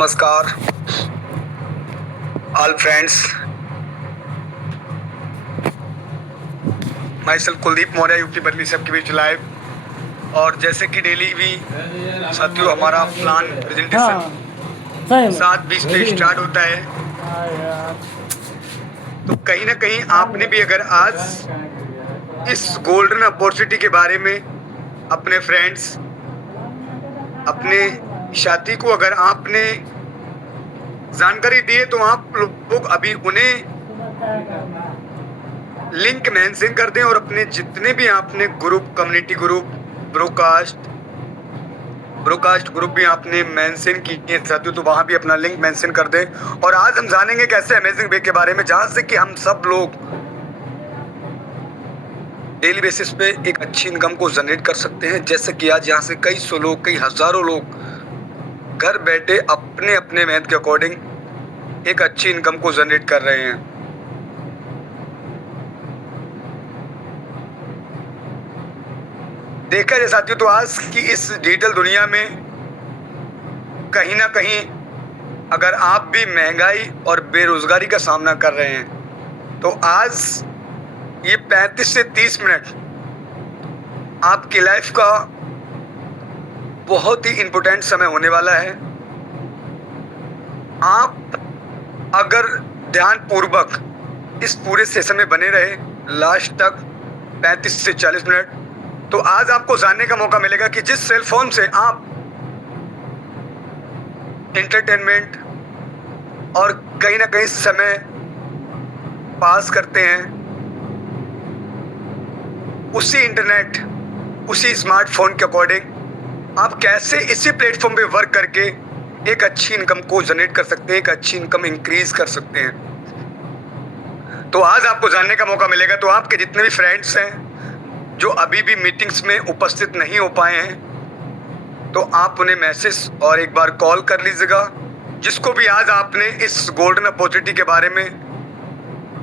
नमस्कार all friends. My self Kuldeep Maurya, UP बदली सबके बीच लाइव। और जैसे कि डेली भी साथियों हमारा प्लान प्रेजेंटेशन 7:20 पे स्टार्ट होता है। तो कहीं ना कहीं आपने भी अगर आज इस गोल्डन अपॉर्चुनिटी के बारे में अपने फ्रेंड्स, अपने साथी को अगर आपने जानकारी दी है तो आप लोग अभी उन्हें लिंक मेंशन कर दें और अपने जितने भी आपने ग्रुप, कम्युनिटी ग्रुप, ब्रोकास्ट ग्रुप भी आपने मेंशन किए साथियों, तो वहां भी अपना लिंक मेंशन कर दें। और आज हम जानेंगे कैसे अमेजिंग वे के बारे में, जहां से कि हम सब लोग डेली बेसिस पे एक अच्छी इनकम को जनरेट कर सकते हैं। जैसे कि आज यहाँ से कई सौ लोग, कई हजारों लोग घर बैठे अपने अपने मेहनत के अकॉर्डिंग एक अच्छी इनकम को जनरेट कर रहे हैं। देखा जाए साथियों तो आज की इस डिजिटल दुनिया में कहीं ना कहीं अगर आप भी महंगाई और बेरोजगारी का सामना कर रहे हैं तो आज ये 35 से 30 मिनट आपकी लाइफ का बहुत ही इंपॉर्टेंट समय होने वाला है। आप अगर ध्यान पूर्वक इस पूरे सेशन में बने रहे लास्ट तक 35 से 40 मिनट, तो आज आपको जानने का मौका मिलेगा कि जिस सेल फोन से आप एंटरटेनमेंट और कहीं ना कहीं समय पास करते हैं, उसी इंटरनेट, उसी स्मार्टफोन के अकॉर्डिंग आप कैसे इसी प्लेटफॉर्म पे वर्क करके एक अच्छी इनकम को जनरेट कर सकते हैं, एक अच्छी इनकम इंक्रीज कर सकते हैं। तो आज आपको जानने का मौका मिलेगा। तो आपके जितने भी फ्रेंड्स हैं जो अभी भी मीटिंग्स में उपस्थित नहीं हो पाए हैं, तो आप उन्हें मैसेज और एक बार कॉल कर लीजिएगा। जिसको भी आज आपने इस गोल्डन अपॉर्चुनिटी के बारे में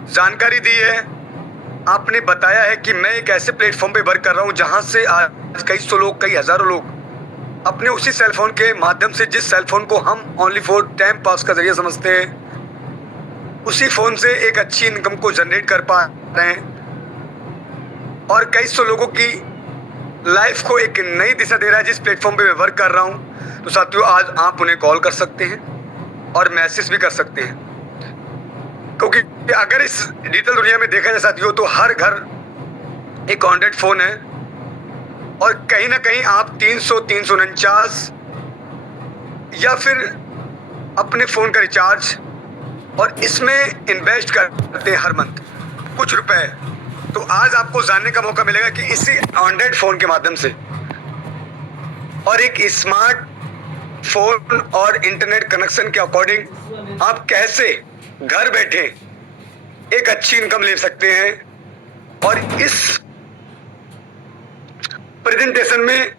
जानकारी दी है, आपने बताया है कि मैं एक ऐसे प्लेटफॉर्म पे वर्क कर रहा हूं जहां से आज कई सौ लोग, कई हजारों लोग अपने उसी सेल फोन के माध्यम से, जिस सेल फोन को हम ओनली फॉर टाइम पास का जरिए समझते हैं, उसी फोन से एक अच्छी इनकम को जनरेट कर पा रहे हैं और कई सौ लोगों की लाइफ को एक नई दिशा दे रहा है जिस प्लेटफॉर्म पे मैं वर्क कर रहा हूं। तो साथियों आज आप उन्हें कॉल कर सकते हैं और मैसेज भी कर सकते हैं, क्योंकि अगर इस डिजिटल दुनिया में देखा जाए साथियों तो हर घर एक एंड्रॉइड फोन है और कहीं ना कहीं आप 300, 349 या फिर अपने फोन का रिचार्ज और इसमें इन्वेस्ट करते हैं हर मंथ कुछ रुपए। तो आज आपको जानने का मौका मिलेगा कि इसी एंड्रॉइड फोन के माध्यम से और एक स्मार्ट फोन और इंटरनेट कनेक्शन के अकॉर्डिंग आप कैसे घर बैठे एक अच्छी इनकम ले सकते हैं। और इस प्रेजेंटेशन में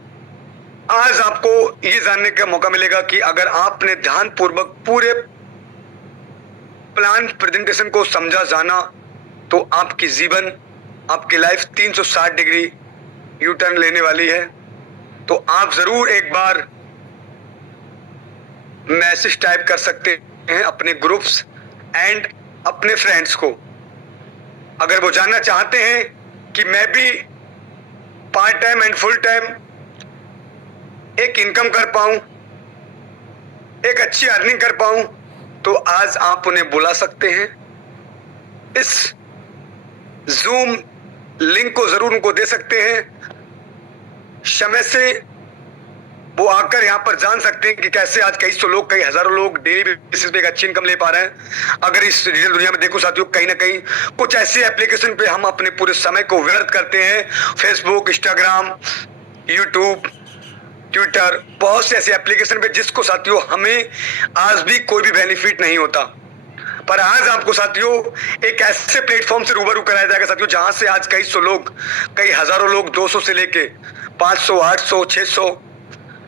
आज आपको ये जानने का मौका मिलेगा कि अगर आपने ध्यानपूर्वक पूरे प्लान प्रेजेंटेशन को समझा, जाना, तो आपकी जीवन, आपकी लाइफ 360 डिग्री यू टर्न लेने वाली है। तो आप जरूर एक बार मैसेज टाइप कर सकते हैं अपने ग्रुप्स एंड अपने फ्रेंड्स को, अगर वो जानना चाहते हैं कि मैं भी part time and full time एक इनकम कर पाऊं, एक अच्छी अर्निंग कर पाऊं, तो आज आप उन्हें बुला सकते हैं। इस जूम लिंक को जरूर उनको दे सकते हैं। समय से वो आकर यहाँ पर जान सकते हैं कि कैसे आज कई सौ लोग, कई हजारों लोग डेली बेसिस पे एक अच्छी इनकम ले पा रहे हैं। अगर इस डिजिटल दुनिया में देखो साथियों, कहीं ना कहीं कुछ ऐसी एप्लीकेशन पे हम अपने पूरे समय को व्यर्थ करते हैं। फेसबुक, इंस्टाग्राम, यूट्यूब, ट्विटर, बहुत से ऐसे एप्लीकेशन पे जिसको साथियों हमें आज भी कोई भी बेनिफिट नहीं होता। पर आज आपको साथियों एक ऐसे प्लेटफॉर्म से रूबरू कराया जाएगा साथियों, जहां से आज कई सौ लोग, कई हजारों लोग 200 से लेके 500, 800, 600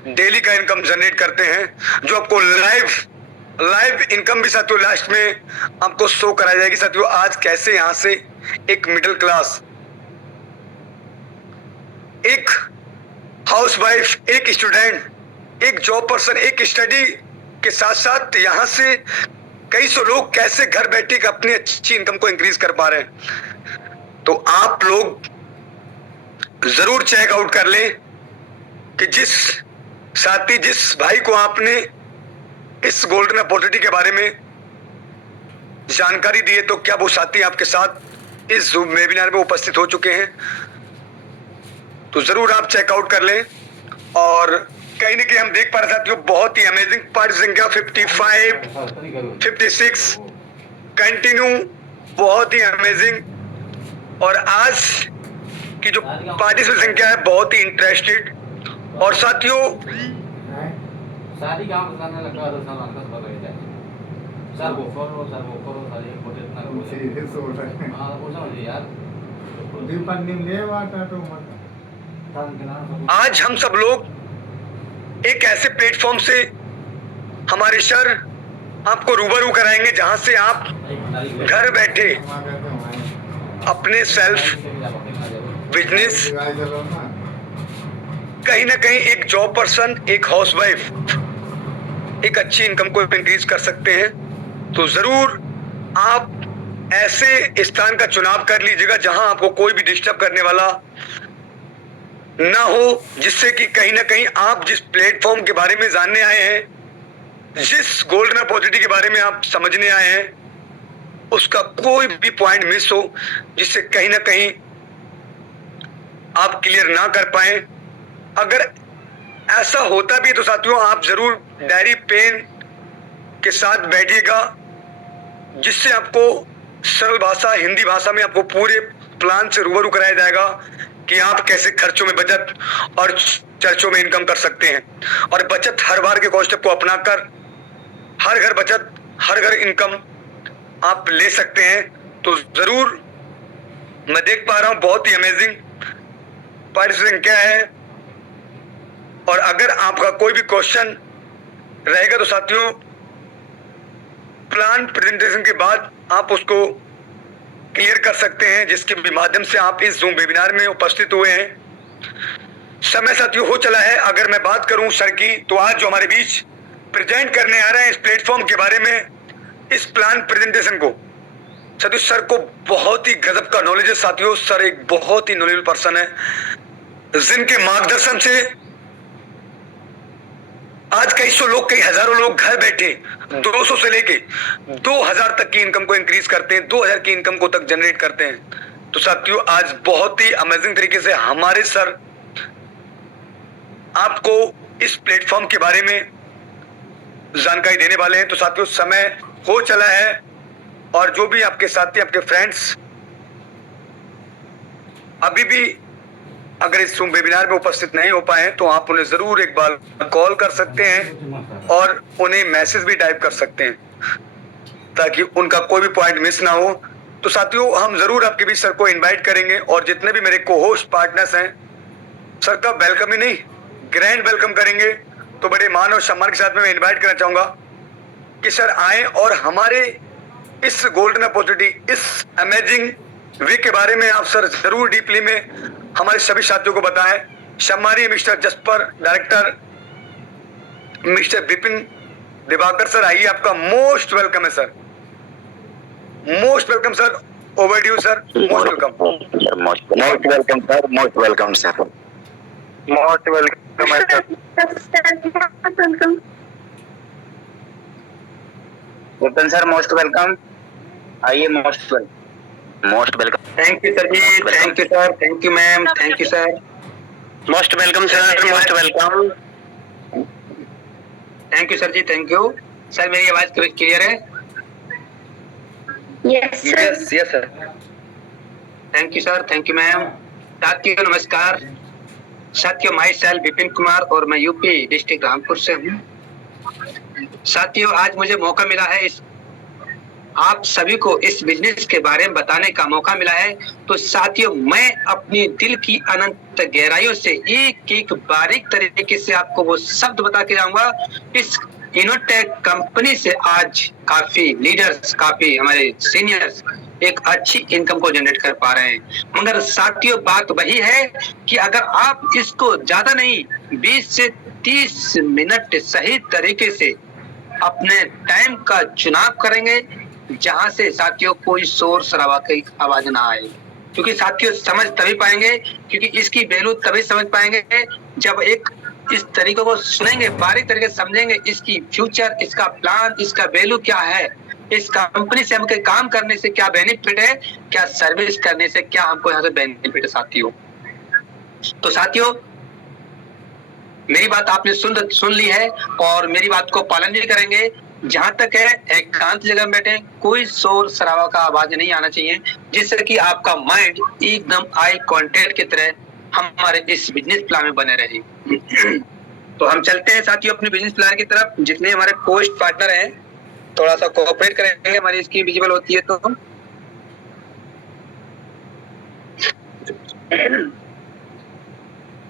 डेली का इनकम जनरेट करते हैं, जो आपको लाइव इनकम भी साथियों लास्ट में आपको शो कराई जाएगी साथियों। आज कैसे यहां से एक मिडिल क्लास, एक हाउसवाइफ, एक स्टूडेंट, एक जॉब पर्सन, एक स्टडी के साथ साथ यहाँ से कई सौ लोग कैसे घर बैठे अपनी अच्छी इनकम को इंक्रीज कर पा रहे हैं। तो आप लोग जरूर चेकआउट कर लें कि जिस साथी, जिस भाई को आपने इस गोल्डन अपॉर्चुनिटी के बारे में जानकारी दी है, तो क्या वो साथी आपके साथ इस जूम वेबिनार में उपस्थित हो चुके हैं? तो जरूर आप चेकआउट कर लें। और कहीं ना कहीं हम देख पा रहे साथियों, बहुत ही अमेजिंग पार्टी संख्या 55, 56 कंटिन्यू, बहुत ही अमेजिंग। और आज की जो पार्टी संख्या है बहुत ही इंटरेस्टेड। और साथियों आज हम सब लोग एक ऐसे प्लेटफॉर्म से हमारे सर आपको रूबरू कराएंगे जहां से आप घर बैठे अपने सेल्फ बिजनेस, कहीं ना कहीं एक जॉब पर्सन, एक हाउसवाइफ एक अच्छी इनकम को इंक्रीज कर सकते हैं। तो जरूर आप ऐसे स्थान का चुनाव कर लीजिएगा जहां आपको कोई भी डिस्टर्ब करने वाला ना हो, जिससे कि कहीं ना कहीं आप जिस प्लेटफॉर्म के बारे में जानने आए हैं, जिस गोल्डन अपॉर्चुनिटी के बारे में आप समझने आए हैं, उसका कोई भी पॉइंट मिस हो जिससे कहीं ना कहीं आप क्लियर ना कर पाए। अगर ऐसा होता भी तो साथियों आप जरूर डायरी पेन के साथ बैठिएगा, जिससे आपको सरल भाषा, हिंदी भाषा में आपको पूरे प्लान से रूबरू कराया जाएगा कि आप कैसे खर्चों में बचत और चर्चों में इनकम कर सकते हैं। और बचत हर बार के कॉन्सेप्ट को अपनाकर हर घर बचत, हर घर इनकम आप ले सकते हैं। तो जरूर मैं देख पा रहा हूं बहुत ही अमेजिंग पार्टिसिपेंट क्या है। और अगर आपका कोई भी क्वेश्चन रहेगा तो साथियों प्लान प्रेजेंटेशन के बाद आप उसको क्लियर कर सकते हैं, जिसके भी माध्यम से आप इस जूम वेबिनार में उपस्थित हुए हैं। समय साथियों हो चला है। अगर मैं बात करूं सर की, तो आज जो हमारे बीच प्रेजेंट करने आ रहे हैं इस प्लेटफॉर्म के बारे में, इस प्लान प्रेजेंटेशन को, साथियों सर को बहुत ही गजब का नॉलेज है। साथियों सर एक बहुत ही नॉलेजेबल पर्सन है, जिनके मार्गदर्शन से आज कई सौ लोग, कई हजारों लोग घर बैठे 200 से लेके 2000 तक की इनकम को इंक्रीज करते हैं, 2000 की इनकम को तक जनरेट करते हैं। तो साथियों आज बहुत ही अमेजिंग तरीके से हमारे सर आपको इस प्लेटफॉर्म के बारे में जानकारी देने वाले हैं। तो साथियों समय हो चला है, और जो भी आपके साथी, आपके फ्रेंड्स अभी भी अगर इस वेबिनार में उपस्थित नहीं हो पाए तो आप उन्हें जरूर एक बार कॉल कर सकते हैं और उन्हें मैसेज भी टाइप कर सकते हैं, ताकि उनका कोई भी पॉइंट मिस ना हो। तो साथियों हम जरूर आपके बीच सर को इनवाइट करेंगे, और जितने भी मेरे को होस्ट पार्टनर्स हैं सर का वेलकम ही नहीं, ग्रैंड वेलकम करेंगे। तो बड़े मान और सम्मान के साथ में मैं इन्वाइट करना चाहूंगा कि सर आए और हमारे इस गोल्डन अपॉर्चुनिटी, इस अमेजिंग वीक के बारे में आप सर जरूर डीपली में हमारे सभी साथियों को बताएं। सम्मानीय mister Jasper director mister Vipin Diwakar sir, आइए, आपका मोस्ट वेलकम है sir, most welcome sir, overdue sir, most welcome, most welcome sir, most welcome sir, most welcome Vipin sir, most welcome, आइए, most welcome, most welcome. Thank you sir ji, thank you sir, thank you ma'am, thank you sir, most welcome sir, most welcome, thank you sir ji, thank you sir. मेरी आवाज clear है? Yes sir, thank you sir, thank you ma'am. साथियों नमस्कार। साथियों my self Vipin Kumar और मैं UP district Rampur से हूँ। साथियों आज मुझे मौका मिला है आप सभी को इस बिजनेस के बारे में बताने का मौका मिला है। तो साथियों मैं अपनी दिल की अनंत गहराइयों से एक एक बारीक तरीके से आपको वो शब्द बता के जाऊंगा। इस इनोटेक कंपनी से आज काफी लीडर्स, काफी हमारे सीनियर्स एक अच्छी इनकम को जनरेट कर पा रहे हैं। मगर साथियों बात वही है कि अगर आप इसको ज्यादा नहीं 20 से 30 मिनट सही तरीके से अपने टाइम का चुनाव करेंगे जहां से साथियों कोई शोर शराबा की आवाज ना आए, क्योंकि साथियों समझ तभी पाएंगे, क्योंकि इसकी वैल्यू तभी समझ पाएंगे जब एक इस तरीके को सुनेंगे, बारीक तरीके से समझेंगे, इसकी फ्यूचर, इसका प्लान, इसका वैल्यू क्या है, इस कंपनी से हमके काम करने से क्या बेनिफिट है, क्या सर्विस करने से क्या हमको यहाँ से बेनिफिट है साथियों। तो साथियों मेरी बात आपने सुन ली है और मेरी बात को पालन भी करेंगे। जहां तक है एकांत जगह में बैठे, कोई शोर शराबा का आवाज नहीं आना चाहिए, जिससे कि आपका माइंड एकदम आई कांटेक्ट की तरह हमारे इस बिजनेस प्लान में बने रहे। तो हम चलते हैं साथियों अपने बिजनेस प्लान की तरफ। जितने हमारे पोस्ट पार्टनर हैं थोड़ा सा कोऑपरेट करेंगे, हमारी स्क्रीन विजिबल होती है तो।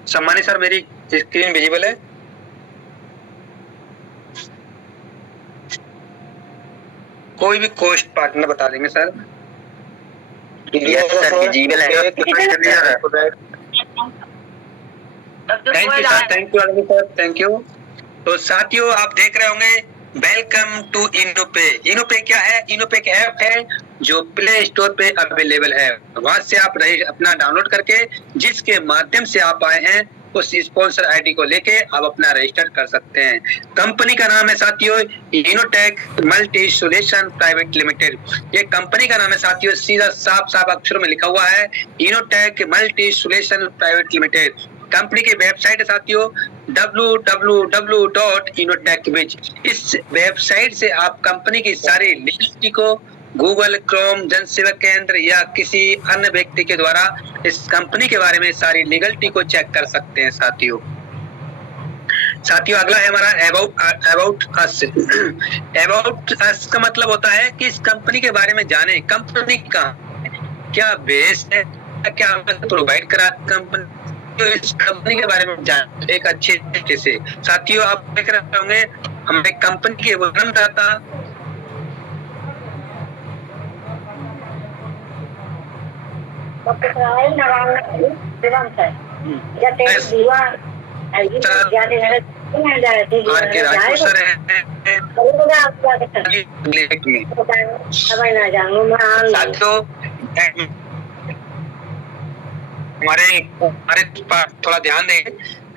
सम्मानित सर मेरी स्क्रीन विजिबल है? कोई भी कोस्ट पार्टनर बता देंगे सर। यस सर विजिबल है। Thank you sir, thank you sir, thank you. तो साथियों आप देख रहे होंगे वेलकम टू इनोपे। इनोपे क्या है? इनोपे एक ऐप है जो प्ले स्टोर पे अवेलेबल है। वहां से आप अपना डाउनलोड करके जिसके माध्यम से आप आए हैं उस स्पॉन्सर आईडी को लेके आप अपना रजिस्टर कर सकते हैं। कंपनी का नाम है साथियों Innotech multi solution private limited. ये कंपनी का नाम है साथियों, सीधा साफ साफ अक्षरों में लिखा हुआ है Innotech multi solution private limited. Company की वेबसाइट है साथियों www.inotechbiz। इस वेबसाइट से आप कंपनी की सारी लीगलिटी को गूगल क्रोम जन सेवा केंद्र या किसी अन्य व्यक्ति के द्वारा इस कंपनी के बारे में सारी लीगलिटी को चेक कर सकते हैं साथियों। अगला है हमारा अबाउट अस। अबाउट अस का मतलब होता है कि इस कंपनी के बारे में जाने, कंपनी का क्या बेस है, क्या हमें प्रोवाइड करा कंपनी, तो इस कंपनी के बारे में जाने एक अच्छे तरीके से। साथियों आप देख रहे होंगे हमारे कंपनी के वर्णनदाता हमारे थोड़ा ध्यान दें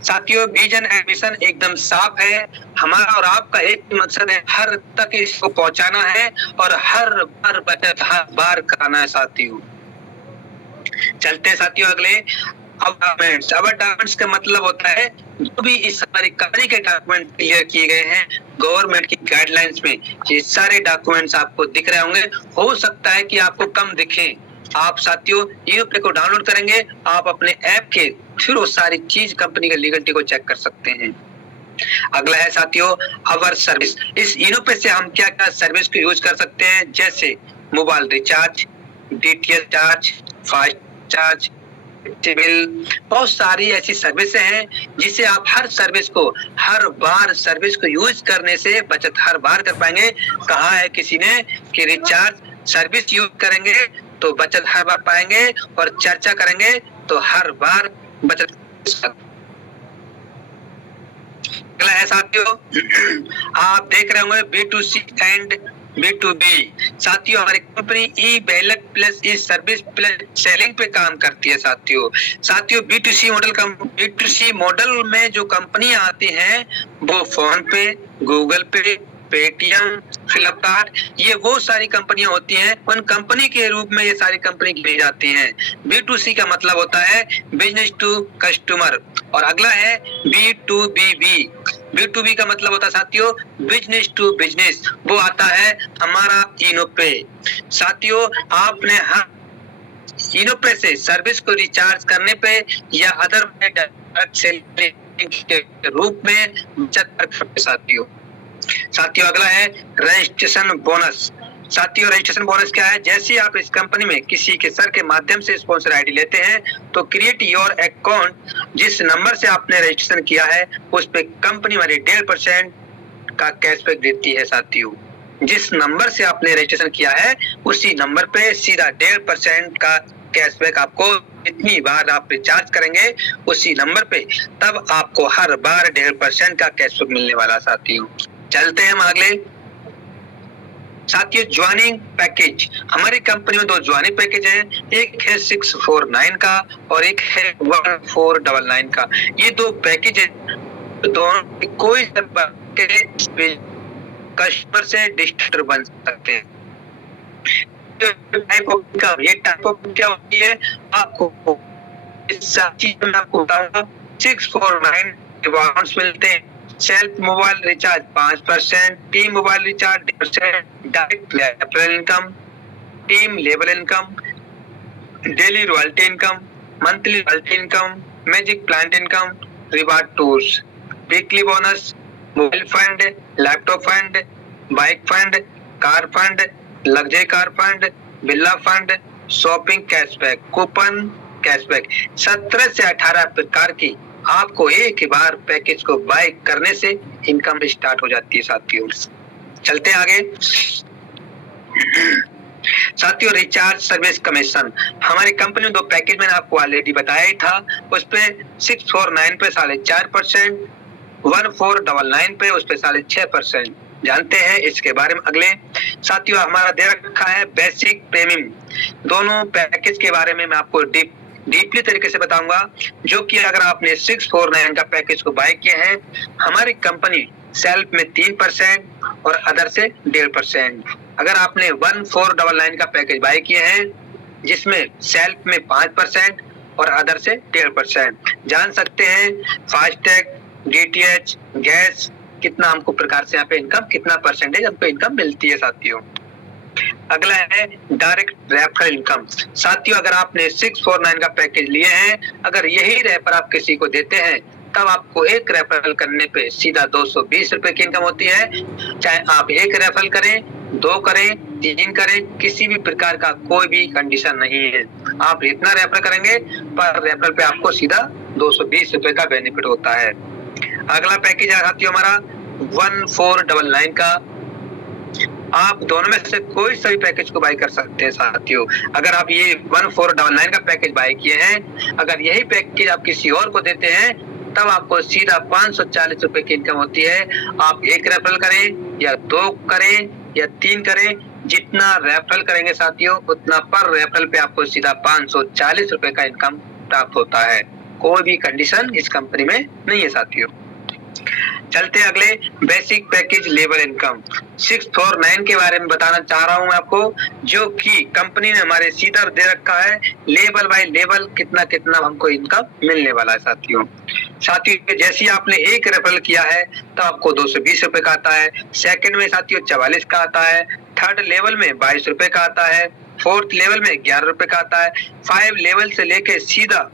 साथियों। विजन एंड मिशन एकदम साफ है। हमारा और आपका एक मकसद है, हर तक इसको पहुंचाना है और हर बार बचत हर बार कराना है साथियों। चलते हैं साथियों अगले डॉक्यूमेंट्स। अब डॉक्यूमेंट्स का मतलब होता है जो भी इस हमारी कंपनी के डॉक्यूमेंट क्लियर किए गए हैं गवर्नमेंट की गाइडलाइंस में, ये सारे डॉक्यूमेंट्स आपको दिख रहे होंगे। हो सकता है कि आपको कम दिखें। आप साथियों इनोपे को डाउनलोड करेंगे, आप अपने ऐप के थ्रू सारी चीज कंपनी के लीगलिटी को चेक कर सकते हैं। अगला है साथियों अवर सर्विस। इस इनोपे से हम क्या क्या सर्विस को यूज कर सकते हैं, जैसे mobile recharge, DTH charge, fast charge, bill, बहुत सारी ऐसी सर्विस हैं जिसे आप हर सर्विस को हर बार सर्विस को यूज करने से बचत हर बार कर पाएंगे। कहा है किसी ने कि रिचार्ज सर्विस यूज करेंगे तो बचत हर बार पाएंगे और चर्चा करेंगे तो हर बार बचत। अगला है साथियों आप देख रहे होंगे B2C एंड B2B। साथियों हमारी कंपनी ई बैलेट प्लस ई सर्विस प्लस सेलिंग पे काम करती है साथियों। B2C मॉडल में जो कंपनियां आती हैं वो फोन पे, गूगल पे, पेटीएम, फ्लिपकार्ट, ये वो सारी कंपनियां होती हैं। उन कंपनी के रूप में ये सारी कंपनी गिनी जाती हैं। B2C का मतलब होता है बिजनेस टू कस्टमर और अगला है B2B। B2B का मतलब होता है साथियों बिजनेस टू बिजनेस, वो आता है हमारा इनोपे। साथियों आपने हर इनोपे से सर्विस को रिचार्ज करने पे या अदर डायरेक्ट सेलिंग के रूप में बचत कर सकते साथियों अगला है रजिस्ट्रेशन बोनस। साथियों रजिस्ट्रेशन बोनस क्या है? जैसे आप इस कंपनी में किसी के सर के माध्यम से स्पॉन्सर आईडी लेते हैं तो क्रिएट योर अकाउंट, जिस नंबर से आपने रजिस्ट्रेशन किया है उस पे कंपनी हमारी 1.5% का कैशबैक देती है साथियों। जिस नंबर से आपने रजिस्ट्रेशन किया है उसी नंबर पे सीधा 1.5% का कैशबैक आपको जितनी बार आप रिचार्ज करेंगे उसी नंबर पे, तब आपको हर बार 1.5% का कैशबैक मिलने वाला साथियों। चलते हैं हम अगले। साथियों ज्वाइनिंग पैकेज, हमारी कंपनी में 2 ज्वाइनिंग पैकेज हैं, एक है 649 का और एक है 1499 का। ये 2 पैकेज है, दोनों कोई कस्टमर से डिस्ट्रीब्यूटर बन सकते हैं। टाइप ऑफ इनकम, ये टाइप ऑफ क्या होती है आपको इस चीज में आपको बताऊंगा। 649 रिवॉर्ड्स मिलते हैं, self mobile recharge 5%, team mobile recharge 10%, direct referral income, team level income, daily royalty income, monthly royalty income, magic plant income, reward tours, weekly bonus, mobile fund, laptop fund, bike fund, car fund, luxury car fund, villa fund, shopping cashback, coupon cashback. 17 से 18 प्रकार की आपको एक ही बार package को bye करने से income start हो जाती है साथियों। चलते हैं आगे। साथियों रिचार्ज सर्विस कमीशन, हमारी कंपनी में 2 पैकेज मैंने आपको ऑलरेडी बताया ही था। उस पे 649 पे 4.5%, 1499 पे उस पे 6.5%। जानते हैं इसके बारे में अगले। साथियों हमारा दे रखा है बेसिक प्रीमियम, दोनों पैकेज के बारे में मैं आपको डीपली तरीके से बताऊंगा। जो कि अगर आपने 649 का पैकेज को बाय किए हैं, हमारी कंपनी सेल्फ में 3% और अदर से 1.5%। अगर आपने 1499 का पैकेज बाय किए हैं जिसमें सेल्फ में 5% और अदर से 1.5%, जान सकते हैं फास्टैग, डीटीएच, गैस कितना हमको प्रकार से यहाँ पे इनकम, कितना परसेंटेज हमको इनकम मिलती है साथियों। अगला है डायरेक्ट रेफरल इनकम। साथियों अगर आपने 649 का पैकेज लिए हैं, अगर यही रेफर आप किसी को देते हैं तब आपको एक रेफरल करने पे सीधा 220 रुपए की इनकम होती है। चाहे आप एक रेफरल करें, 2 करें, 3 करें, किसी भी प्रकार का कोई भी कंडीशन नहीं है। आप इतना रेफर करेंगे पर रेफरल पे आपको सीधा 220 रुपए का बेनिफिट होता है। अगला पैकेज है साथियों हमारा 1499 का। आप दोनों में से कोई सा भी पैकेज को बाय कर सकते हैं साथियों। अगर आप ये 1499 का पैकेज बाय किए हैं, अगर यही पैकेज आप किसी और को देते हैं तब आपको सीधा 540 रुपए की इनकम होती है। आप एक रेफरल करें या 2 करें या 3 करें, जितना रेफरल करेंगे साथियों उतना पर रेफरल पे आपको सीधा 540 रुपए का इनकम प्राप्त होता है। कोई भी कंडीशन इस कंपनी में नहीं है साथियों। चलते हैं अगले बेसिक पैकेज लेवल इनकम। 649 के बारे में बताना चाह रहा हूं मैं आपको, जो कि कंपनी ने हमारे सीधा दे रखा है लेवल बाय लेवल कितना कितना हमको इनकम मिलने वाला है साथियों। साथियों जैसे आपने एक रेफरल किया है तो आपको 220 रुपए का आता है, सेकंड में साथियों 44 का आता है, थर्ड लेवल में 22 रुपए का आता है, फोर्थ लेवल में 11 रुपए का आता है, 5 लेवल से लेके सीधा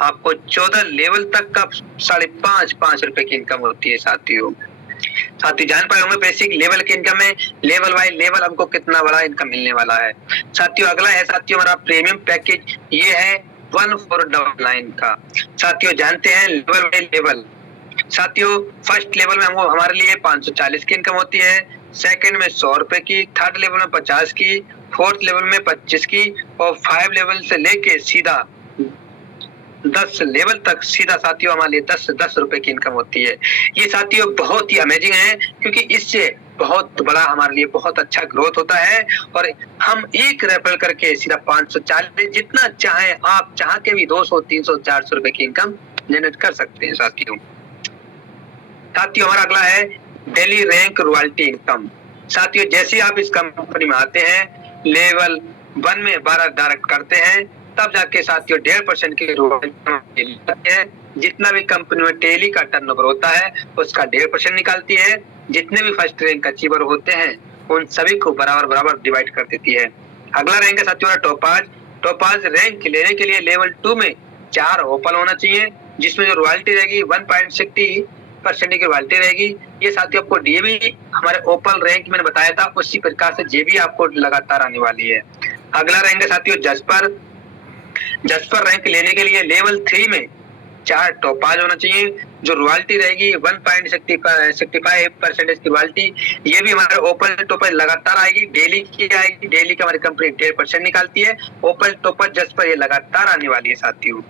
आपको 14 लेवल तक का 5.5 रुपए की इनकम होती है साथियों। साथी जान पाए होंगे बेसिक लेवल की इनकम में लेवल बाय लेवल हमको कितना बड़ा इनकम मिलने वाला है साथियों। अगला है साथियों हमारा प्रीमियम पैकेज, ये है 1499 का। साथियों जानते हैं लेवल बाय लेवल। साथियों फर्स्ट लेवल में हमको हमारे लिए 540 की इनकम होती है, सेकंड में 100 रुपए की, थर्ड लेवल में 50 की, फोर्थ लेवल में 25 की और 5 लेवल से लेके सीधा 10 लेवल तक सीधा साथियों हमारे लिए 10 रुपए की इनकम होती है। ये साथियों बहुत ही अमेजिंग है क्योंकि इससे बहुत बड़ा हमारे लिए बहुत अच्छा ग्रोथ होता है और हम एक रेफरल करके सीधा 540 जितना चाहे आप चाह के भी 200, 300, 400 रुपए की इनकम जनरेट कर सकते हैं साथियों। साथियों हमारा अगला है डेली रैंक रॉयल्टी इनकम। साथियों जैसे आप इस कंपनी में आते हैं लेवल 1 में 12 डायरेक्ट करते हैं तब जाके साथियों 1.5% की रॉयल्टी है। जितना भी कंपनी में डेली का टर्नओवर होता है उसका 1.5% निकालती है। जितने भी फर्स्ट रैंक अचीवर होते हैं उन सभी को बराबर डिवाइड कर देती है। अगला रैंक है साथियों टोपाज। टोपाज रैंक लेने के लिए लेवल 2 में 4 ओपल होना चाहिए जिसमें जो रॉयल्टी रहेगी 1.60% की रॉयल्टी रहेगी। ये साथियों आपको डीएबी हमारे ओपल रैंक मैंने बताया था उसी प्रकार से जेबी आपको लगातार आने वाली है। अगला रैंक है साथियों जस्पर रैंक लेने के लिए लेवल 3 में 4 टोपाज होना चाहिए जो रॉयल्टी रहेगी 1.65% की रॉयल्टी। ये भी हमारे ओपल टोपाज लगातार आएगी, डेली की आएगी, डेली की हमारी कंपनी 1.5% निकालती है। ओपल टोपाज जस्पर ये लगातार आने वाली है साथियों।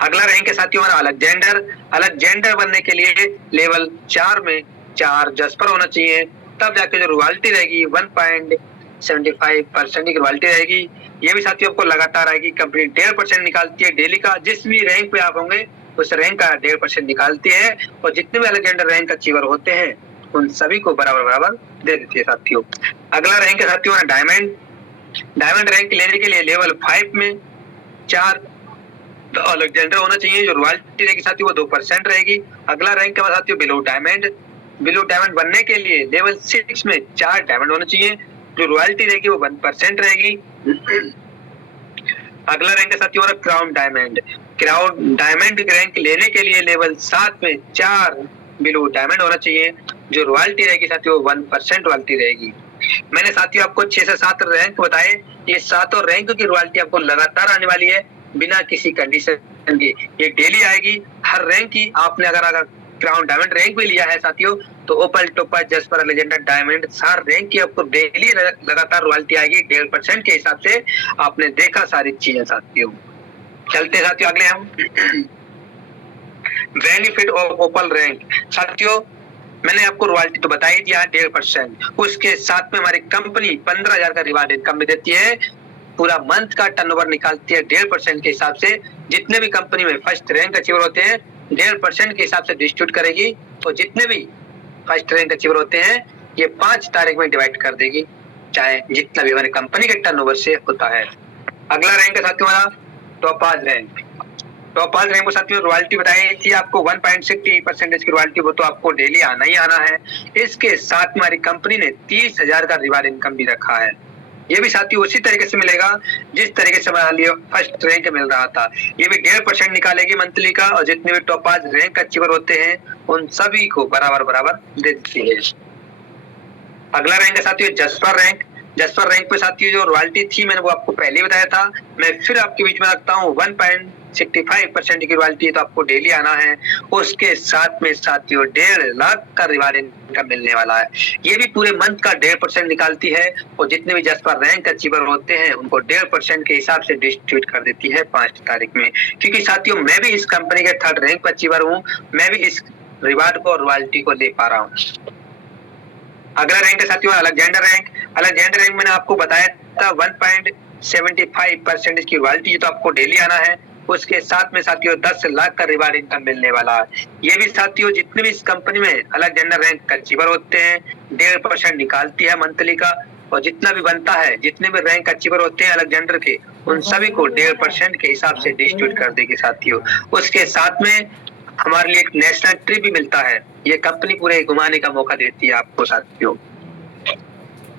अगला रैंक है साथियों हमारा अलेक्जेंडर। अलेक्जेंडर बनने के लिए लेवल 4 में 4 जस्पर होना चाहिए, तब जाके जो रॉयल्टी रहेगी 1.75% की रॉयल्टी रहेगी। ये भी साथियों आपको लगातार आएगी। कंपनी 1.5% निकालती है डेली का, जिस भी रैंक पे आप होंगे उस रैंक का 1.5% निकालती है, और जितने भी अलेक्जेंडर रैंक अचीवर होते हैं उन सभी को बराबर बराबर दे देती है साथियों। अगला रैंक है साथियों डायमंड। डायमंड रैंक लेने के लिए लेवल 5 में 4 अलेक्जेंडर होना चाहिए। जो रॉयल्टी रहेगी साथियों वो 2% रहेगी। अगला रैंक है साथियों बिलो डायमंड। बिलो डायमंड बनने के लिए लेवल 6 में 4 डायमंड होना चाहिए। जो रॉयल्टी रहेगी वो 1% रहेगी। अगला रैंक है साथियों crown diamond. Crown diamond rank लेने के लिए लेवल 7 में 4 बिलो डायमंड होना चाहिए। जो रॉयल्टी रहेगी साथियों 1% रॉयल्टी रहेगी। मैंने साथियों आपको 6 से 7 रैंक बताए। ये 7 रैंक की रॉयल्टी आपको लगातार आने वाली है बिना किसी कंडीशन के। ये डेली आएगी हर रैंक की। आपने अगर क्राउन डायमंड रैंक भी लिया है साथियों तो ओपल, टोपाज, जस्पर, अलेक्जेंडर, डायमंड सार रैंक की आपको डेली लगातार रॉयल्टी आएगी 1.5% के हिसाब से। आपने देखा सारी चीजें साथियों। चलते साथियों अगले हम बेनिफिट ऑफ ओपल रैंक। साथियों मैंने आपको रॉयल्टी तो बता ही दिया 1.5%। उसके साथ में हमारी कंपनी 15,000 का रिवार्ड इनकम भी देती है। पूरा मंथ का टर्नओवर निकालती है 1.5% के हिसाब से। जितने भी कंपनी में फर्स्ट रैंक अचीवर होते हैं 1.5% के हिसाब से डिस्ट्रीब्यूट करेगी, और जितने भी फर्स्ट रैंक अचीवर होते हैं ये 5 तारीख में डिवाइड कर देगी, चाहे जितना भी हमारी कंपनी के टर्नओवर से होता है। अगला रैंक है साथियों हमारा टॉपाज रैंक। टॉपाज रैंक को साथियों रॉयल्टी बताई थी आपको 1.68% की रॉयल्टी, वो तो आपको डेली आना ही आना है। इसके साथ हमारी कंपनी ने 30,000 का रिवार्ड इनकम भी रखा है। ये भी साथियों उसी तरीके से मिलेगा जिस तरीके से हमारे लिए फर्स्ट रैंक मिल रहा था। ये भी 1.5% निकालेगी मंथली का, और जितने भी टॉपाज रैंक अचीवर होते हैं उन सभी को बराबर बराबर दे देती है। अगला रैंक है साथियों जस्पर रैंक। जस्पर रैंक पे साथियों जो रॉयल्टी थी मैंने वो आपको पहले ही बताया था। मैं फिर आपके बीच में रखता हूँ 1.65% की रॉयल्टी, तो आपको डेली आना है। उसके साथ में साथियों 1.5 लाख का रिवार्ड इनकम मिलने वाला है। ये भी पूरे मंथ का 1.5% निकालती है, और जितने भी जस्पर रैंक अचीवर होते हैं उनको 1.5% के हिसाब से डिस्ट्रीब्यूट कर देती है 5 तारीख में। क्योंकि साथियों मैं भी इस कंपनी के 3rd रैंक अचीवर हूँ, मैं भी इस रिवार्ड को और रॉयल्टी को ले पा रहा हूँ। अगला रैंक है साथियों अलेक्जेंडर रैंक। अलेक्जेंडर रैंक मैंने आपको बताया था 1.75% की रॉयल्टी, तो आपको डेली आना है। उसके साथ में साथियों 10 लाख का रिवार्ड इनकम मिलने वाला है। ये भी साथियों जितने भी इस कंपनी में अलेक्जेंडर रैंक अचीवर होते हैं 1.5% निकालती है मंथली का, और जितना भी बनता है जितने भी रैंक अचीवर होते हैं अलेक्जेंडर के उन सभी को 1.5% के हिसाब से डिस्ट्रीब्यूट कर देगी साथियों। उसके साथ में हमारे लिए एक नेशनल ट्रिप भी मिलता है। ये कंपनी पूरे घुमाने का मौका देती है आपको साथियों।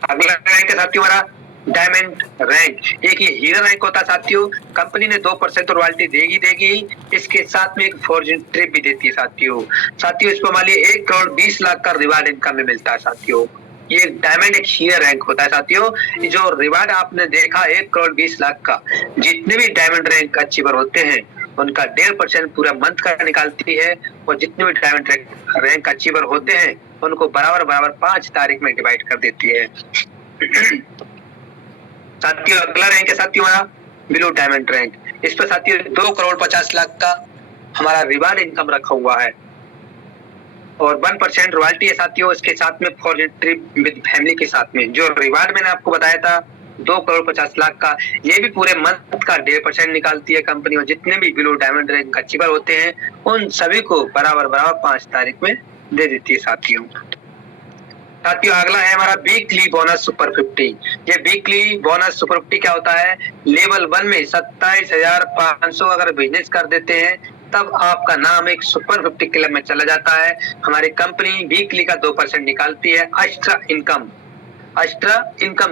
अगला रैंक है साथियों हमारा डायमंड रैंक। एक ये हीरा रैंक होता है साथियों। कंपनी ने 2% तो रॉयल्टी देगी। इसके साथ में एक फॉर्चून ट्रिप भी देती है साथियों। इस पर हमारे 1 करोड़ 20 लाख का रिवार्ड इनकम में मिलता है साथियों। ये डायमंड एक हीरा रैंक होता है साथियों। जो रिवार्ड आपने देखा 1 करोड़ 20 लाख का, जितने भी डायमंड रैंक अचीवर होते हैं उनका 1.5% पूरा मंथ का निकालती है, और जितने भी डायमंड रैंक अचीवर होते हैं उनको बराबर बराबर 5 तारीख में डिवाइड कर देती है। साथियों अगला रैंक है साथियों हमारा बिलो डायमंड रैंक। इस पर साथियों 2 करोड़ 50 लाख का हमारा रिवार्ड इनकम रखा हुआ है, और 1% रॉयल्टी है साथियों। इसके साथ में फॉर ट्रिप विद फैमिली के साथ में जो रिवार्ड मैंने आपको बताया था 2 करोड़ 50 लाख का, ये भी पूरे मंथ का 1.5% निकालती है कंपनी, और जितने भी बिलो डायमंड रैंक अचीवर होते हैं उन सभी को बराबर बराबर 5 तारीख में दे देती है साथियों। अगला है हमारा वीकली बोनस सुपर 50। ये वीकली बोनस सुपर 50 क्या होता है? लेवल 1 में 27,500 अगर बिजनेस कर देते हैं तब आपका नाम एक सुपर 50 क्लब में चला जाता है। हमारी कंपनी वीकली का 2% निकालती है। एक्स्ट्रा इनकम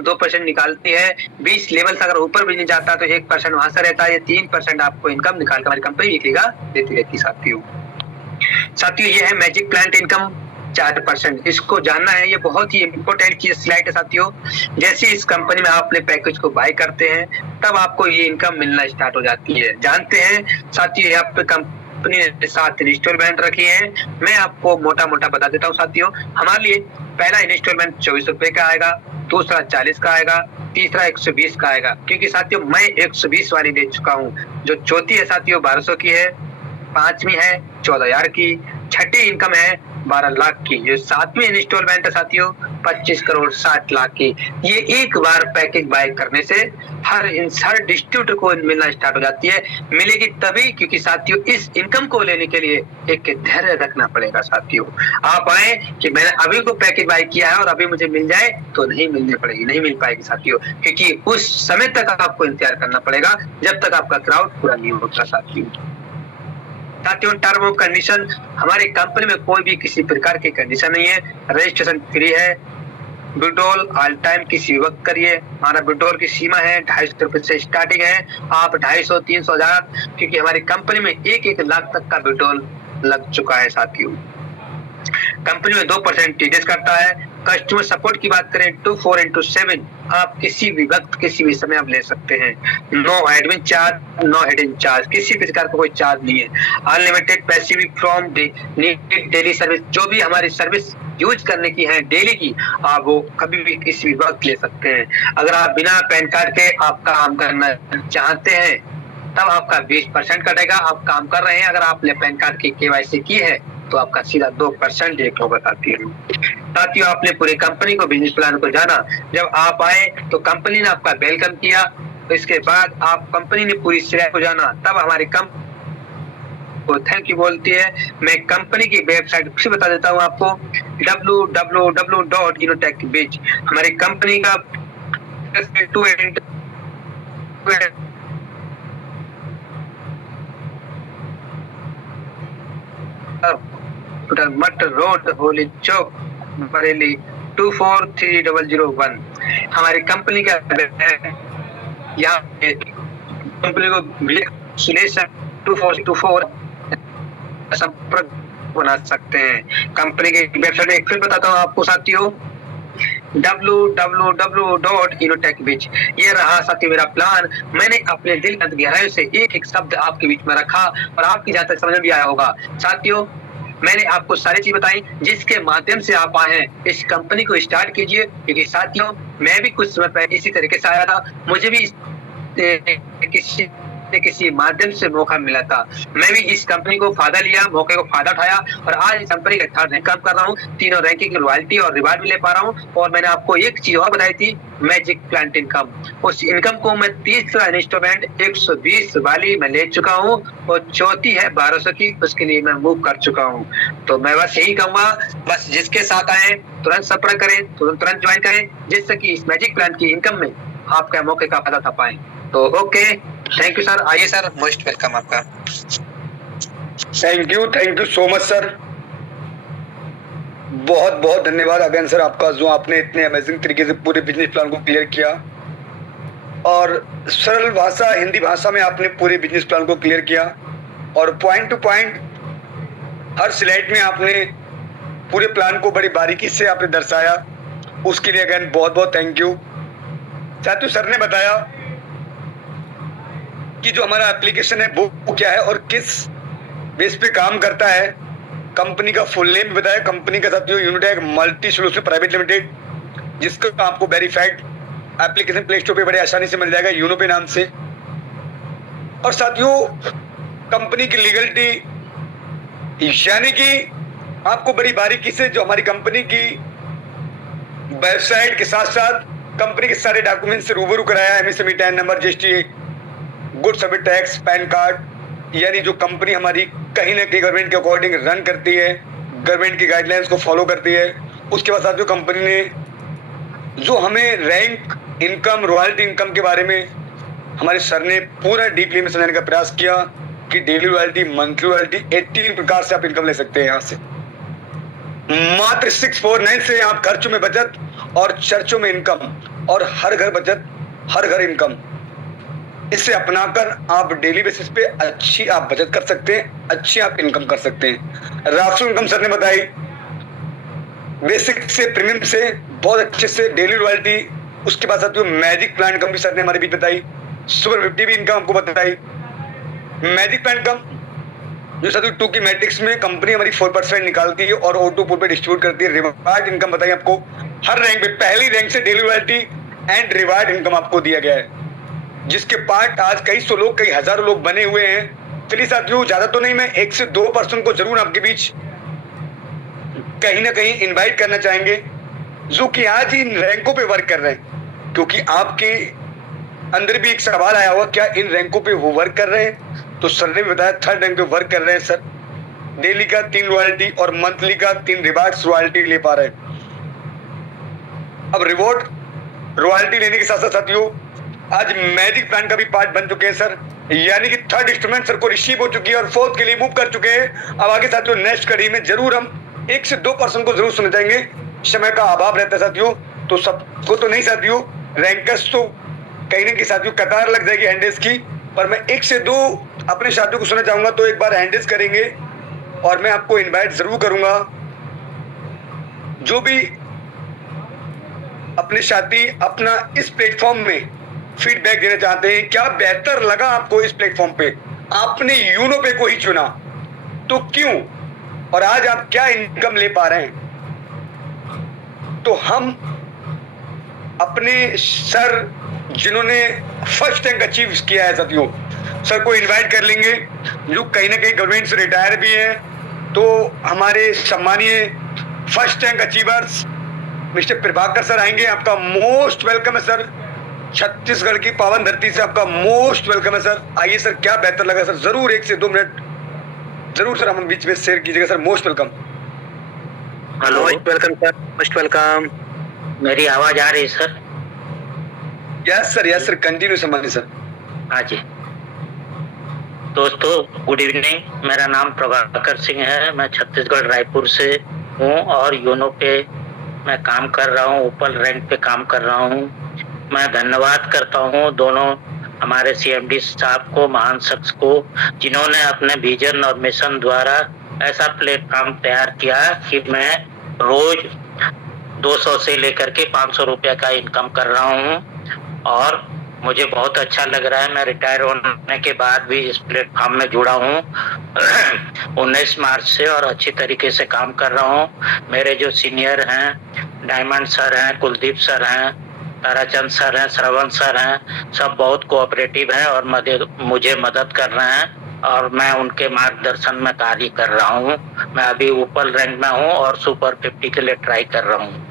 2% निकालती है। 20 लेवल से अगर ऊपर भी नहीं जाता तो 1% वहां से रहता है। 3% आपको इनकम निकाल कर हमारी कंपनी वीकली का देती रहती है साथियों। ये है मैजिक प्लांट इनकम 4%। इसको जानना है, ये बहुत ही इंपॉर्टेंट चीज स्लाइड है साथियों। जैसे इस कंपनी में आप अपने पैकेज को बाय करते हैं तब आपको ये इनकम मिलना स्टार्ट हो जाती है। जानते हैं साथियों, यहाँ पे कंपनी ने 7 इंस्टॉलमेंट रखी है। मैं आपको मोटा मोटा बता देता हूँ साथियों। हमारे लिए पहला इंस्टॉलमेंट 24 रुपए का आएगा, दूसरा 40 का आएगा, तीसरा 120 का आएगा। क्योंकि साथियों मैं 120 वाली ले चुका हूँ। जो चौथी है साथियों 1200 की है, 5वीं है 14,000 की, छठी इनकम है 12 लाख की। जो 7वीं इंस्टॉलमेंट है साथियों 25 करोड़ 60 लाख की। ये एक बार पैकेज बाय करने से हर डिस्ट्रीब्यूटर को मिलना स्टार्ट हो जाती है। मिलेगी तभी क्योंकि साथियों इस इनकम को लेने के लिए एक धैर्य रखना पड़ेगा साथियों। आप आए कि मैंने अभी को पैकेज बाय किया है और अभी मुझे मिल जाए तो नहीं मिलने पड़ेगी, नहीं मिल पाएगी साथियों, क्योंकि उस समय तक आपको इंतजार करना पड़ेगा जब तक आपका क्राउड पूरा नहीं होता साथियों। टर्म ऑफ कंडीशन, हमारी कंपनी में कोई भी किसी प्रकार की कंडीशन नहीं है। रजिस्ट्रेशन फ्री है। विड्रॉल ऑल टाइम किसी वक्त करिए। हमारा विड्रॉल की सीमा है 250 रुपए से स्टार्टिंग है। आप 250, 300, 1000, क्योंकि हमारी कंपनी में 1-1 लाख तक का विड्रॉल लग चुका है साथियों। कंपनी में 2% टीडीएस करता है। कस्टमर सपोर्ट की बात करें 24/7 आप किसी भी वक्त किसी भी समय आप ले सकते हैं। No admin charge, no hidden charge, किसी भी प्रकार का कोई चार्ज नहीं है। Unlimited passive from daily service, जो भी हमारी सर्विस यूज करने की है डेली की, आप वो कभी भी किसी भी वक्त ले सकते हैं। अगर आप बिना पैन कार्ड के आप काम करना चाहते हैं तब आपका 20% कटेगा। आप काम कर रहे हैं, अगर आपने पैन कार्ड की केवाईसी की है तो आपका सीधा 2% डिडक्ट होगा साथियों। आपने पूरी कंपनी को बिजनेस प्लान को जाना। जब आप आए तो कंपनी ने आपका वेलकम किया, तो इसके बाद आप कंपनी ने पूरी श्रेय को जाना, तब हमारी कंपनी को थैंक यू बोलती है। मैं कंपनी की वेबसाइट फिर बता देता हूँ आपको, www.innotechbiz। हमारी कंपनी का मट रोड, होली चौक, बरेली 243001। हमारी कंपनी का यहाँ पे कंपनी को 2424 संपर्क बना सकते हैं। कंपनी की वेबसाइट एक फिर बताता हूँ आपको साथियों, www.innotechbiz। ये रहा साथियों मेरा प्लान। मैंने अपने दिल की गहराई से एक शब्द आपके बीच में रखा और आपकी जहाँ तक समझ में भी आया होगा साथियों। मैंने आपको सारी चीज बताई जिसके माध्यम से आप आए हैं, इस कंपनी को स्टार्ट कीजिए। क्योंकि साथियों मैं भी कुछ समय पहले इसी तरीके से आया था, मुझे भी किसी माध्यम से मौका मिला था। मैं भी इस कंपनी को फायदा लिया, मौके को फायदा उठाया और आज इस कंपनी का 3rd रैंक काम कर रहा हूँ। 3 रैंकिंग की रॉयल्टी और रिवार्ड भी ले पा रहा हूँ। और मैंने आपको एक चीज और बताई थी, मैजिक प्लांट इनकम। उस इनकम को मैं 30 इंस्टॉलमेंट 120 वाली मैं ले चुका हूँ और चौथी है 1200 की, उसके लिए मैं मूव कर चुका हूँ। तो मैं बस यही कहूंगा, बस जिसके साथ आए तुरंत संपर्क करें, तुरंत ज्वाइन करें, जिससे कि इस मैजिक प्लांट की इनकम में आपका मौके का फायदा उठा पाए। तो ओके, थैंक यू सर। आइए सर, मोस्ट वेलकम आपका। Thank you so much sir. बहुत बहुत धन्यवाद अगेन सर आपका, जो आपने इतने अमेजिंग तरीके से पूरे बिजनेस प्लान को क्लियर किया और सरल भाषा हिंदी भाषा में आपने पूरे बिजनेस प्लान को क्लियर किया और पॉइंट टू पॉइंट हर स्लाइड में आपने पूरे प्लान को बड़ी बारीकी से आपने दर्शाया। उसके लिए अगेन बहुत बहुत थैंक यू। साथियों सर ने बताया कि जो हमारा एप्लीकेशन है वो क्या है और किस बेस पे काम करता है। कंपनी का फुल नेम बताया। कंपनी का साथियों Unitech multi solution private limited, जिसका आपको वेरीफाइड एप्लीकेशन प्ले स्टोर पे बड़े आसानी से मिल जाएगा यूनोपे नाम से। और साथियों कंपनी की लीगलिटी, यानी कि आपको बड़ी बारीकी से जो हमारी कंपनी की वेबसाइट के साथ साथ कंपनी के सारे डॉक्यूमेंट से रूबरू कराया। MSME tan number, GST, good service tax, pan card, यानी जो कंपनी हमारी कहीं ना कहीं गवर्नमेंट के अकॉर्डिंग रन करती है, गवर्नमेंट की गाइडलाइंस को फॉलो करती है। उसके बाद साथियों कंपनी ने जो हमें रैंक इनकम, रॉयल्टी इनकम के बारे में हमारे सर ने पूरा डीपली में समझाने का प्रयास किया कि डेली रॉयल्टी, मंथली रॉयल्टी, 18 प्रकार से आप इनकम ले सकते हैं। यहाँ से मात्र 649 से आप खर्चों में बचत और चर्चों में इनकम और हर घर बचत, हर घर इनकम, इसे अपनाकर आप डेली बेसिस पे अच्छी आप बचत कर सकते हैं, अच्छी आप इनकम कर सकते हैं। राशि इनकम सर ने बताई, बेसिक से प्रीमियम से बहुत अच्छे से डेली रॉयल्टी। उसके बाद साथियों मैजिक प्लान इनकम भी सर ने हमारे बीच बताई, सुपर 50 भी इनकम आपको बताई। मैजिक प्लान इनकम जो साथियों 2 की मैट्रिक्स में कंपनी हमारी 4% निकालती है और O2 पोल पे डिस्ट्रीब्यूट करती है। रिवार्ड इनकम बताई आपको, हर रैंक पे पहली रैंक से daily royalty and reward income आपको दिया गया है, जिसके पार्ट आज कई सौ लोग, कई हजारों लोग बने हुए हैं। चलिए साथियों ज्यादा तो नहीं, मैं 1 से 2% को जरूर आपके बीच कहीं ना कहीं इनवाइट करना चाहेंगे जो कि आज इन रैंकों पे वर्क कर रहे हैं, क्योंकि आपके अंदर भी एक सवाल आया हुआ क्या इन रैंकों पे वो वर्क कर रहे हैं। तो सर ने बताया 3rd रैंक पे वर्क कर रहे हैं सर। डेली का 3 रॉयल्टी और मंथली का 3 रिवार्ड्स रॉयल्टी ले पा रहे हैं। अब रिवॉर्ड रॉयल्टी लेने के साथ साथ साथियों आज मैजिक प्लान का भी पार्ट बन चुके हैं सर, यानी कि 3rd इंस्ट्रूमेंट सर को रिसीव हो चुकी है और 4th के लिए मूव कर चुके हैं। अब आगे साथियों नेक्स्ट कड़ी में जरूर हम 1 से 2% को जरूर सुन जाएंगे, समय का अभाव रहता है साथियों, तो सबको तो नहीं साथियों, रैंकर्स तो कहीं ना कहीं साथियों कतार लग जाएगी हैंडल्स की, पर मैं 1 से 2 अपने साथियों को सुनना चाहूंगा। तो एक बार हैंडल्स करेंगे और मैं आपको इनवाइट जरूर करूंगा। जो भी अपने साथी अपना इस प्लेटफॉर्म में फीडबैक देना चाहते हैं, क्या बेहतर लगा आपको इस प्लेटफॉर्म पे, आपने यूनो पे को ही चुना तो क्यों, और आज आप क्या इनकम ले पा रहे हैं। तो हम अपने सर जिन्होंने फर्स्ट रैंक अचीव किया है साथियों, सर को इनवाइट कर लेंगे, जो कहीं ना कहीं गवर्नमेंट से रिटायर भी हैं। तो हमारे सम्मानीय first rank achievers mister Prabhakar sir आएंगे। आपका मोस्ट वेलकम है सर, छत्तीसगढ़ की पावन धरती से आपका मोस्ट वेलकम है सर। आइए सर, क्या बेहतर लगा सर, जरूर 1 से 2 मिनट जरूर सर हम बीच में शेयर कीजिएगा sir. Most welcome. Hello, welcome sir, most welcome. मेरी आवाज आ रही है सर? यस सर, कंटिन्यू सम्मानित सर। हाँ जी दोस्तों, गुड इवनिंग। मेरा नाम प्रभाकर सिंह है, मैं छत्तीसगढ़ रायपुर से हूँ और यूनो पे मैं काम कर रहा हूँ, ऊपर रैंक पे काम कर रहा हूँ। मैं धन्यवाद करता हूँ दोनों हमारे CMD साहब को, महान शख्स को, जिन्होंने अपने विजन और मिशन द्वारा ऐसा प्लेटफॉर्म तैयार किया कि मैं रोज 200 से लेकर के 500 रुपया का इनकम कर रहा हूँ और मुझे बहुत अच्छा लग रहा है। मैं रिटायर होने के बाद भी इस प्लेटफॉर्म में जुड़ा हूँ 19 मार्च से और अच्छी तरीके से काम कर रहा हूँ। मेरे जो सीनियर हैं, डायमंड सर हैं, कुलदीप सर हैं, ताराचंद सर हैं, श्रवण सर हैं, सब बहुत कोऑपरेटिव हैं और मुझे मदद कर रहे हैं और मैं उनके मार्गदर्शन में कार्य कर रहा हूँ। मैं अभी ऊपर रैंक में हूँ और सुपर 50 के लिए ट्राई कर रहा हूँ।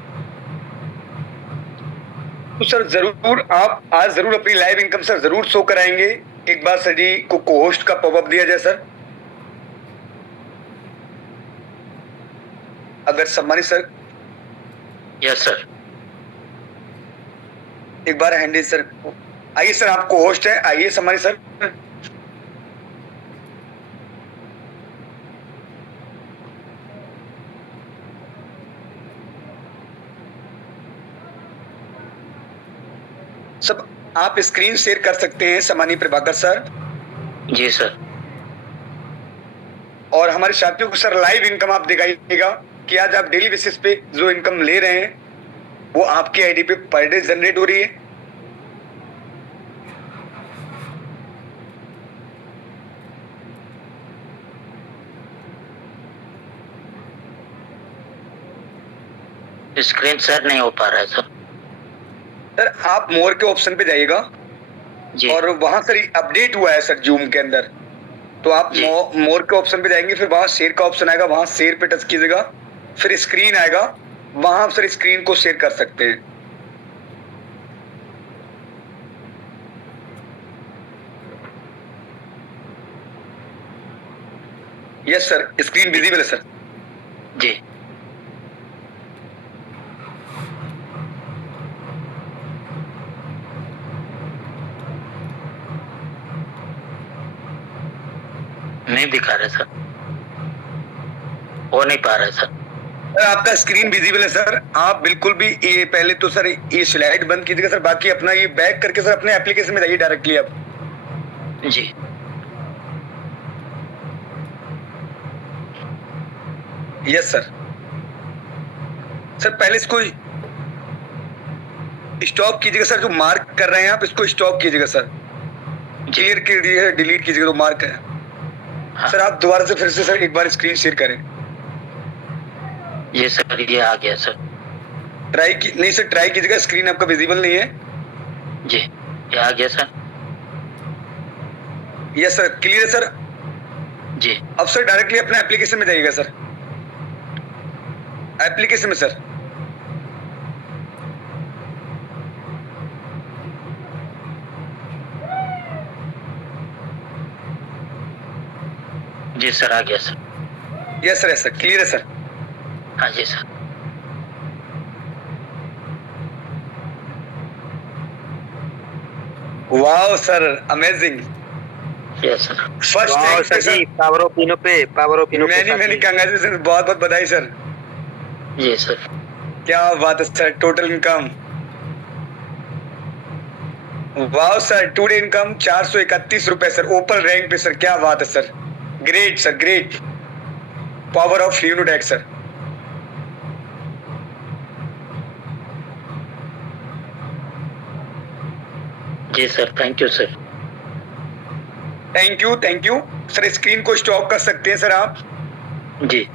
तो सर जरूर आप आज जरूर अपनी लाइव इनकम सर जरूर शो कराएंगे। एक बार सर जी को होस्ट का पॉपअप दिया जाए सर, अगर सम्मानित सर। Yes sir. एक बार हैंडी सर आइए सर, आपको होस्ट है, आइए सम्मानित सर। सब आप स्क्रीन शेयर कर सकते हैं सम्मानीय प्रभाकर सर। जी सर। और हमारे साथियों को सर लाइव इनकम आप दिखाइएगा कि आज आप डेली बेसिस पे जो इनकम ले रहे हैं वो आपकी आईडी पे पर डे जनरेट हो रही है। स्क्रीन शेयर नहीं हो पा रहा है सर। सर आप मोर के ऑप्शन पे जाइएगा और वहां सर अपडेट हुआ है सर जूम के अंदर, तो आप मोर के ऑप्शन पे जाएंगे, फिर वहां शेयर का ऑप्शन आएगा, वहां शेयर पे टच कीजिएगा, फिर स्क्रीन आएगा, वहां आप सर स्क्रीन को शेयर कर सकते हैं। यस सर, स्क्रीन विजिबल है सर। जी नहीं दिखा रहे सर, हो नहीं पा रहा है सर। सर आपका स्क्रीन विजिबल है सर, आप बिल्कुल भी ये पहले तो सर ये स्लाइड बंद कीजिएगा सर, बाकी अपना ये बैक करके सर अपने एप्लीकेशन में जाइए डायरेक्टली आप। जी यस सर। सर पहले इसको स्टॉप कीजिएगा सर, जो मार्क कर रहे हैं आप इसको स्टॉप कीजिएगा सर, क्लियर कीजिएगा, डिलीट कीजिएगा तो मार्क है। हाँ। सर आप दोबारा से फिर से सर एक बार स्क्रीन शेयर करें। ये सर ये आ गया सर। ट्राई की नहीं सर, ट्राई कीजिएगा, स्क्रीन आपका विजिबल नहीं है। जी ये आ गया सर। यस सर, क्लियर है सर। जी अब सर डायरेक्टली अपने एप्लीकेशन में जाइएगा सर। एप्लीकेशन में सर। जी सर, आ गया सर। यस सर, क्लियर है सर। हाँ जी sir. Wow sir, amazing. Yes sir. First वाह थैंक सर यू जी, सर। पावर ऑफ पिनो पे मैनी कंग्रेचुलेशन, बहुत बहुत बधाई सर। जी सर। क्या बात है sir, total income. Wow sir, today income 431 रुपए सर, ओपन रैंक पे सर, क्या बात है sir. Great sir, great. Power of यूनिडेक सर। जी sir, thank you sir. Thank you sir. Screen को स्टॉप कर सकते हैं सर आप। जी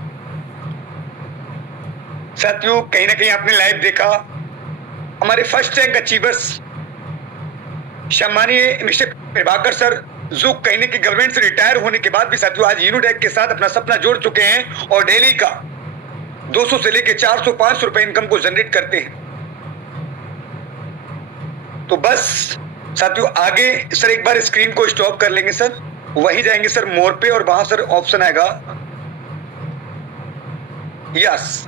साथियों, कहीं ना कहीं आपने लाइव देखा हमारे फर्स्ट रैंक अचीवर्स सम्मानीय मिस्टर प्रभाकर सर, जो कहीं ना कहीं गवर्नमेंट से रिटायर होने के बाद भी साथियों आज यूनिडेक के साथ अपना सपना जोड़ चुके हैं और डेली का 200 से लेके 400-500 रुपए इनकम को जनरेट करते हैं। तो बस साथियों आगे सर एक बार स्क्रीन को स्टॉप कर लेंगे सर, वहीं जाएंगे सर मोर पे और वहां सर ऑप्शन आएगा यस।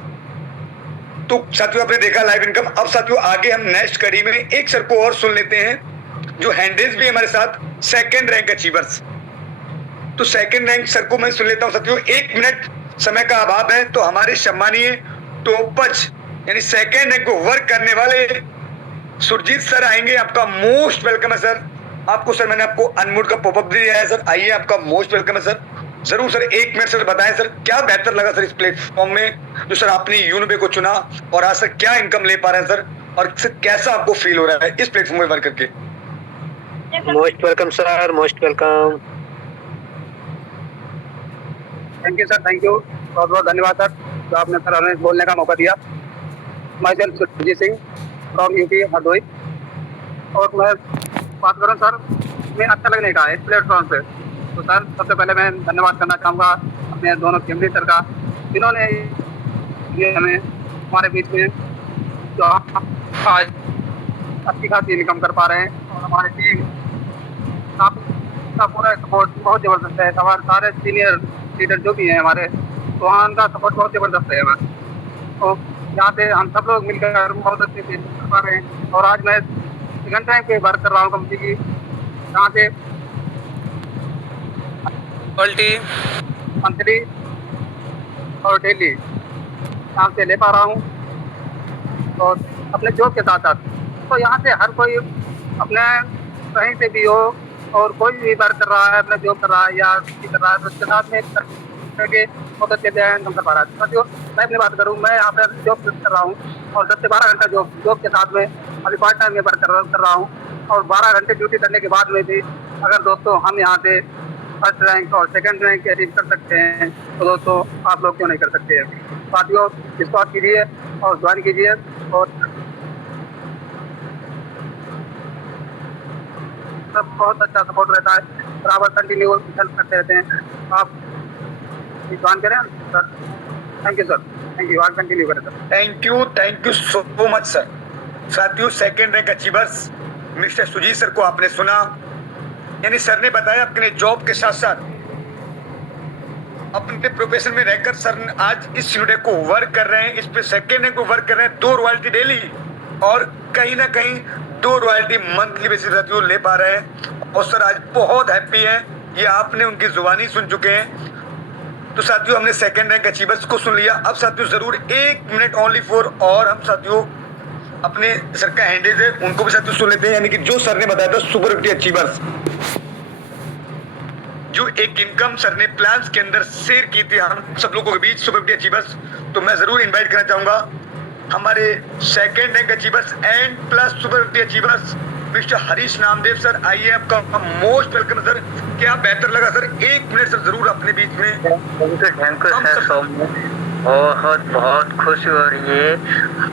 तो साथियों आपने देखा लाइव इनकम। अब साथियों आगे हम नेक्स्ट कड़ी में एक सर को और सुन लेते हैं जो हैंडल्स भी हमारे साथ सेकंड रैंक अचीवर्स। तो सेकंड रैंक सर को मैं सुन लेता हूं साथियों। 1 मिनट समय का अभाव है, तो हमारे सम्मानीय टोपच यानी सेकंड रैंक को वर्क करने वाले सुरजीत सर आएंगे। आपका मोस्ट वेलकम है सर। आपको सर मैंने आपको अनम्यूट का पॉपअप दिया है सर, आइए आपका मोस्ट वेलकम है सर। जरूर सर 1 मिनट सर बताएं सर क्या बेहतर लगा सर इस प्लेटफॉर्म में जो सर आपने यूनिबे को चुना, और आज सर क्या इनकम ले पा रहे हैं सर, और सर कैसा आपको फील हो रहा है इस प्लेटफॉर्म में वर्क करके। Most welcome sir, most welcome. Thank you sir, thank you, बहुत बहुत धन्यवाद सर जो आपने सर हमें बोलने का मौका दिया। Myself Surjeet Singh from UP Hardoi. और मैं बात करूँ सर, मैं अच्छा लगने का इस प्लेटफॉर्म पे, तो सर सबसे पहले मैं धन्यवाद करना चाहूँगा अपने दोनों फैमिली सर का, जिन्होंने ये हमें हमारे बीच में जो आज अच्छी खासी इनकम कर पा रहे हैं। और हमारी टीम आपका पूरा सपोर्ट बहुत ज़बरदस्त है। हमारे सारे सीनियर लीडर जो भी हैं हमारे, तो वहाँ उनका सपोर्ट बहुत ज़बरदस्त है हमारा। तो यहाँ पे हम सब लोग मिलकर बहुत अच्छे से कर पा रहे हैं। और आज मैं सेकंड टाइम पे वर्क कर रहा हूँ कंपनी की, जहाँ से क्वालिटी मंथली और डेली यहाँ से ले पा रहा हूँ, और अपने जॉब के साथ साथ। तो यहाँ से हर कोई अपने कहीं से भी हो और कोई भी वर्क कर रहा है, अपना जॉब कर रहा है या कुछ कर रहा है, तो उसके साथ में करके बहुत अच्छे से इनकम कर पा रहा है। साथियों मैं अपनी बात करूँ, मैं यहाँ पर जॉब कर रहा हूँ और 10 से 12 घंटा जॉब के साथ में अभी पार्ट टाइम में वर्क कर रहा हूँ। और 12 घंटे ड्यूटी करने के बाद में भी अगर दोस्तों हम यहाँ से फर्स्ट रैंक और सेकंड रैंक अचीव कर सकते हैं, तो दोस्तों आप लोग क्यों नहीं कर सकते हैं। साथियों विश्वास कीजिए और ज्वाइन कीजिए, और सब बहुत अच्छा सपोर्ट रहता है, बराबर कंटिन्यू हेल्प करते रहते हैं। आप ज्वाइन करें sir. Thank you sir, thank you. आज कंटिन्यू करें sir. Thank you so much sir. साथियों second rank achievers mister Sujit sir को आपने सुना, यानी सर ने बताया अपने जॉब के साथ साथ अपने प्रोफेशन में रहकर सर आज इस यूनिट को वर्क कर रहे हैं, इस पे सेकंड रैंक को वर्क कर रहे हैं, 2 रॉयल्टी डेली और कहीं ना कहीं 2 रॉयल्टी मंथली बेसिस साथियों ले पा रहे हैं। और सर आज बहुत हैप्पी हैं, ये आपने उनकी जुबानी सुन चुके हैं। तो साथियों हमने सेकंड रैंक अचीवर्स को सुन लिया। अब साथियों जरूर 1 मिनट ओनली फॉर और हम साथियों अपने सर का हैंडल है उनको भी साथियों सुन लेते हैं, यानी कि जो सर ने बताया था सुपर 50 अचीवर्स, जो एक इनकम सर ने प्लान्स के अंदर शेयर की थी हम सब लोगों के बीच सुपर 50 अचीवर्स। तो मैं जरूर इनवाइट करना चाहूंगा हमारे second rank achievers and plus super 50 achievers mister Harish Namdev sir. आइए आपका मोस्ट वेलकम सर। क्या बेहतर लगा सर, 1 मिनट सर जरूर अपने बीच में। थैंक यू सर, बहुत बहुत खुशी हो रही है।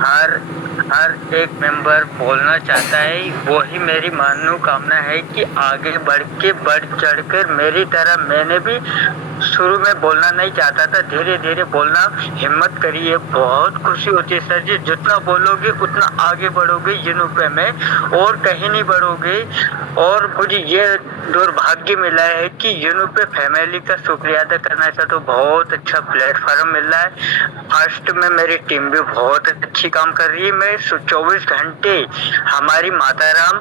हर हर एक मेंबर बोलना चाहता है, वही मेरी मनोकामना है कि आगे बढ़ चढ़कर मेरी तरह मैंने भी शुरू में बोलना नहीं चाहता था, धीरे धीरे बोलना हिम्मत करिए। बहुत खुशी होती है सर जी, जितना बोलोगे उतना आगे बढ़ोगे यूनुपे में और कहीं नहीं बढ़ोगे। और मुझे ये दुर्भाग्य मिला है कि यूनुपे फैमिली का शुक्रिया अदा करना चाहता हूँ। बहुत अच्छा प्लेटफॉर्म मिल रहा है। फर्स्ट में मेरी टीम भी बहुत अच्छी काम कर रही है। मैं 24 घंटे हमारी माताराम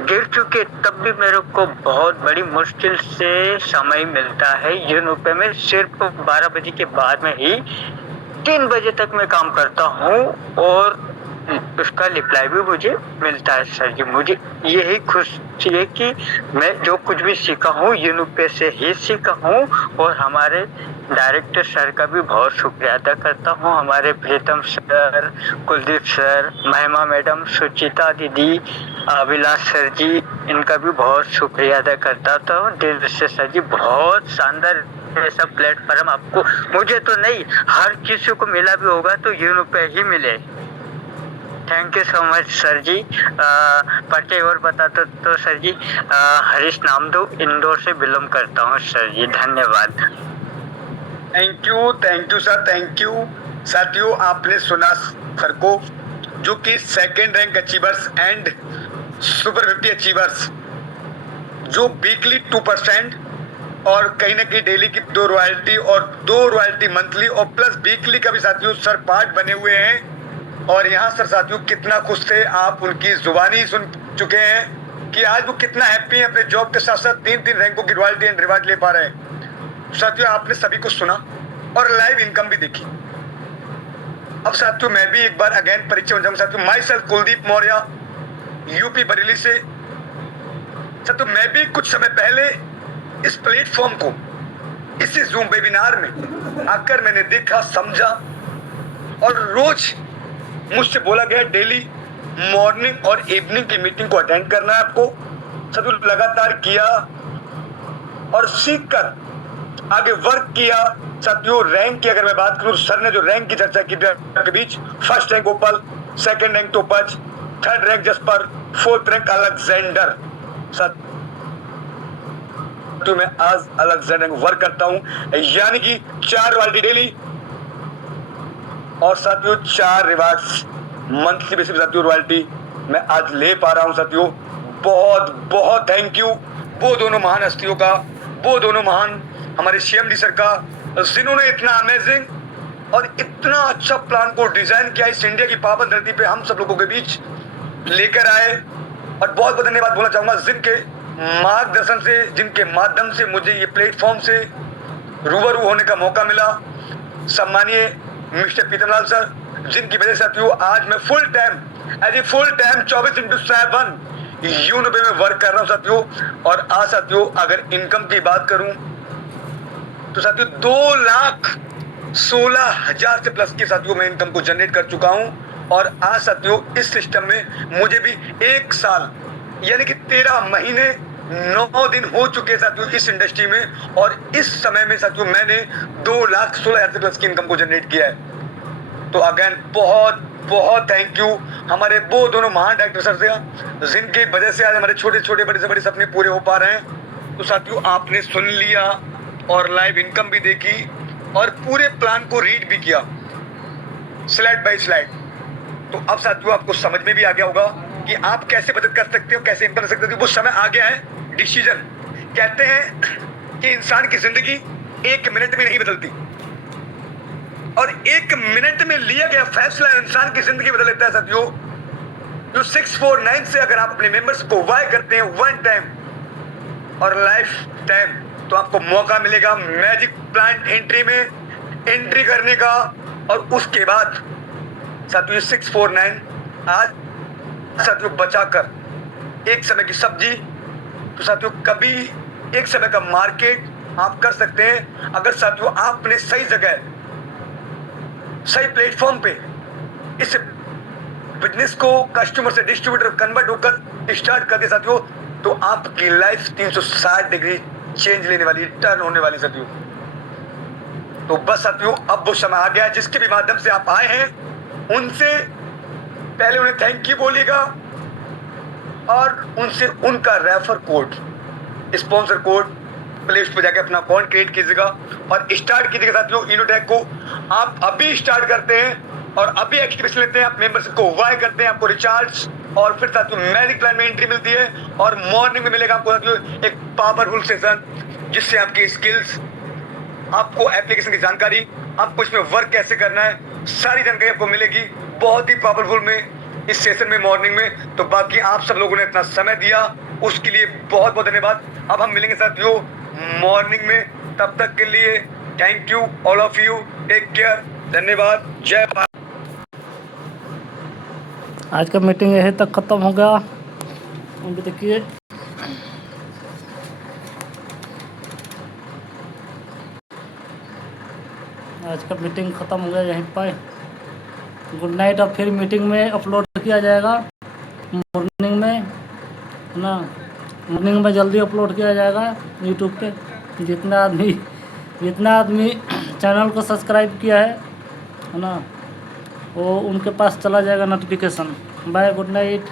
गिर चुके तब भी मेरे को बहुत बड़ी मुश्किल से समय मिलता है यूनुपे में। सिर्फ 12 बजे के बाद में ही 3 बजे तक मैं काम करता हूँ और उसका रिप्लाई भी मुझे मिलता है सर जी। मुझे यही खुशी है कि मैं जो कुछ भी सीखा हूँ यूनुपे से ही सीखा हूँ। और हमारे डायरेक्टर सर का भी बहुत शुक्रिया अदा करता हूँ। हमारे प्रीतम सर, कुलदीप सर, महिमा मैडम, सुचिता दीदी, अभिलाष सर जी, इनका भी बहुत शुक्रिया अदा करता हूँ दिल से सर जी। बहुत शानदार ऐसा प्लेटफॉर्म आपको, मुझे तो नहीं, हर किसी को मिला भी होगा तो यूनुपे ही मिले। Thank you so much sir ji. परिचय और बता तो सर जी, हरीश नामदो, इंदौर से बिलोंग करता हूँ सर जी। धन्यवाद। Thank you sir, thank you. साथियों, आपने सुना सर को, जो कि second rank achievers and super 50 achievers, जो वीकली 2% और कहीं ना कहीं डेली की 2 रॉयल्टी और 2 रॉयल्टी मंथली और प्लस वीकली का भी साथियों सर पार्ट बने हुए हैं। और यहाँ सर साथियों कितना खुश थे, आप उनकी जुबानी सुन चुके हैं कि आज वो कितना हैप्पी है, अपने जॉब के साथ साथ 3 रैंकों की रॉयल्टी एंड रिवार्ड ले पा रहे हैं। साथियों, आपने सभी को सुना और लाइव इनकम भी देखी। अब साथियों मैं भी एक बार अगेन परिचय हो जाऊंगा साथियों। My self Kuldeep Maurya, UP Bareilly से। साथियों मैं भी कुछ समय पहले इस प्लेटफॉर्म को, इसी जूम वेबिनार में आकर मैंने देखा, समझा और रोज मुझसे बोला गया डेली मॉर्निंग और इवनिंग की मीटिंग को अटेंड करना है आपको। साथियों लगातार किया और सीख कर आगे वर्क किया। साथियों रैंक की अगर मैं बात करूं, सर ने जो रैंक की चर्चा की के बीच, first rank Opal, second rank Topaz, third rank Jasper, fourth rank Alexander. साथियों मैं आज अलेक्जेंडर वर्क करता हूं, यानी कि 4 रॉयल्टी डेली और साथियों 4 रिवार्ड्स मंथली बेसिस साथियों रॉयल्टी मैं आज ले पा रहा हूं। साथियों बहुत बहुत थैंक यू वो दोनों महान हस्तियों का, वो दोनों महान हमारे सीएमडी सर का, जिन्होंने इतना अमेजिंग और इतना अच्छा प्लान को डिजाइन किया, इस इंडिया की पावन धरती पे हम सब लोगों के बीच लेकर आए। और बहुत बहुत धन्यवाद बोलना चाहूंगा जिनके मार्गदर्शन से, जिनके माध्यम से मुझे ये प्लेटफॉर्म से रूबरू होने का मौका मिला। सम्मानीय मिस्टर पीतमलाल सर, जिनकी वजह से साथियों आज मैं फुल टाइम 24/7 यूनुपे में वर्क कर रहा हूं साथियों। और आज साथियों अगर इनकम की बात करूं तो साथियों 2,16,000 से प्लस की साथियों मैं इनकम को जनरेट कर चुका हूं। और आज साथियों इस सिस्टम में मुझे भी 1 साल यानी कि 13 महीने 9 दिन हो चुके साथियों इस इंडस्ट्री में। और इस समय में साथियों मैंने 2,16,000 से प्लस की इनकम को जनरेट किया है। तो अगेन बहुत बहुत थैंक यू हमारे वो दोनों महान डायरेक्टर सर से, जिनकी वजह से आज हमारे छोटे छोटे बड़े से बड़े सपने पूरे हो पा रहे हैं। तो साथियों आपने सुन लिया और लाइव इनकम भी देखी और पूरे प्लान को रीड भी किया स्लाइड बाय स्लाइड। तो अब साथियों आपको समझ में भी आ गया होगा कि आप कैसे बचत कर सकते हो, कैसे इनकम कर सकते हो। वो समय आ गया है डिसीजन। कहते हैं कि इंसान की जिंदगी 1 मिनट में नहीं बदलती, और 1 मिनट में लिया गया फैसला इंसान की जिंदगी बदल देता है साथियों। जो 649 से अगर आप अपने मेंबर्स को वाई करते हैं 1 टाइम और लाइफ टाइम, तो आपको मौका मिलेगा मैजिक प्लांट एंट्री में एंट्री करने का। और उसके बाद साथियों 649 आज साथियों बचाकर एक समय की सब्जी, तो साथियों कभी एक समय का मार्केट आप कर सकते हैं अगर साथियों आपने सही जगह, सही प्लेटफॉर्म पे इस बिजनेस को कस्टमर से डिस्ट्रीब्यूटर कन्वर्ट होकर स्टार्ट कर दिया साथियों। तो आपकी लाइफ 360 डिग्री चेंज लेने वाली, टर्न होने वाली साथियों। तो बस साथियों अब वो समय आ गया है जिसके भी माध्यम से आप आए हैं उनसे पहले उन्हें थैंक यू बोलिएगा और उनसे उनका refer code, sponsor code play store पर जाके अपना अकाउंट क्रिएट कीजिएगा और स्टार्ट कीजिएगा साथियों। इनोटेक को आप अभी स्टार्ट करते हैं और अभी एक्टिवेशन लेते हैं, आप मेंबरशिप को वाई करते हैं, आपको रिचार्ज और फिर साथियों मैजिक प्लान में एंट्री मिलती है और मॉर्निंग में मिलेगा आपको साथियों एक पावरफुल सेशन जिससे आपकी स्किल्स, आपको एप्लीकेशन की जानकारी, आपको इसमें वर्क कैसे करना है, सारी जानकारी आपको मिलेगी बहुत ही पावरफुल में इस सेशन में मॉर्निंग में। तो बाकी आप सब लोगों ने इतना समय दिया उसके लिए बहुत बहुत धन्यवाद। अब हम मिलेंगे साथियों मॉर्निंग में, तब तक के लिए thank you all of you, take care, धन्यवाद, जय भारत। आज का मीटिंग यहीं तक ख़त्म हो गया। अभी देखिए आज का मीटिंग ख़त्म हो गया यहीं पर। Good night. अब फिर मीटिंग में अपलोड किया जाएगा मॉर्निंग में, है ना। मॉर्निंग में जल्दी अपलोड किया जाएगा यूट्यूब पे। जितना आदमी चैनल को सब्सक्राइब किया है ना, वो उनके पास चला जाएगा नोटिफिकेशन। Bye, good night.